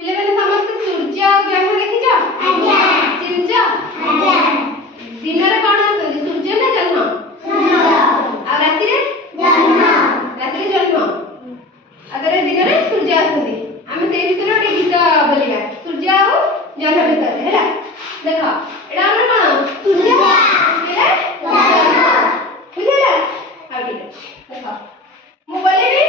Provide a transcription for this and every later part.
ପିଲାମାନେ ସମସ୍ତେ ସୂର୍ଯ୍ୟ ଆଉ ଜହ୍ନ ଦେଖିଛ? ଆଜ୍ଞା। ଚିହ୍ନିଛ? ଆଜ୍ଞା। ଦିନରେ କଣ ଆସନ୍ତି? ସୂର୍ଯ୍ୟ ନା ଜହ୍ନ? ସୂର୍ଯ୍ୟ। ଆଉ ରାତିରେ? ଜହ୍ନ। ରାତିରେ ଜହ୍ନ। ଆଉ ତାହେଲେ ଦିନରେ ସୂର୍ଯ୍ୟ ଆସନ୍ତି। ଆମେ ସେଇ ବିଷୟରେ ଗୋଟେ ଗୀତ ବୋଲିବା ସୂର୍ଯ୍ୟ ଆଉ ଜହ୍ନ ବିଷୟରେ ହେଲା। ଦେଖ ଏଟା ଆମର କଣ? ସୂର୍ଯ୍ୟ ଏଟା ଜହ୍ନ। ବୁଝିଲା? ଆଉ ଠିକ ଅଛି। ଦେଖ ମୁଁ ବୋଲିବି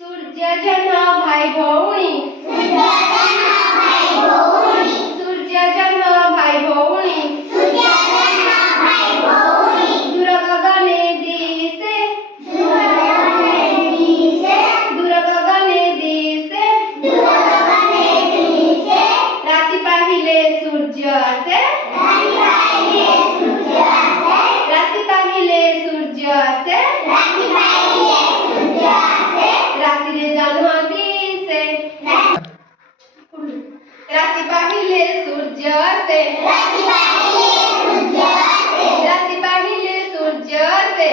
ସୂର୍ଯ୍ୟ ଜହ୍ନ ଭାଇ ଭଉଣୀ। ସୂର୍ଯ୍ୟ ଜହ୍ନ ଭାଇ ଭଉଣୀ। ସୂର୍ଯ୍ୟ ଜହ୍ନ ଭାଇ ଭଉଣୀ। ସୂର୍ଯ୍ୟ ଜହ୍ନ ଭାଇ ଭଉଣୀ। ଦୂର ଗଗନେ ଦିଶେ। ଦୂର ଗଗନେ ଦିଶେ। ଦୂର ଗଗନେ ଦିଶେ। ଦୂର ଗଗନେ ଦିଶେ। ରାତି ପାହିଲେ ସୂର୍ଯ୍ୟ ଆସେ। ରାତି ପାହିଲେ ସୂର୍ଯ୍ୟ ଆସେ। ରାତି ପାହିଲେ ସୂର୍ଯ୍ୟ ଆସେ। ରାତି ପାହିଲେ ସୂର୍ଯ୍ୟ ଆସେ। ରାତିରେ ଜହ୍ନ ଦିଶେ। ରାତି ପାହିଲେ ସୂର୍ଯ୍ୟ ଆସେ। ରାତି ପାହିଲେ ସୂର୍ଯ୍ୟ ଆସେ। ରାତି ପାହିଲେ ସୂର୍ଯ୍ୟ ଆସେ।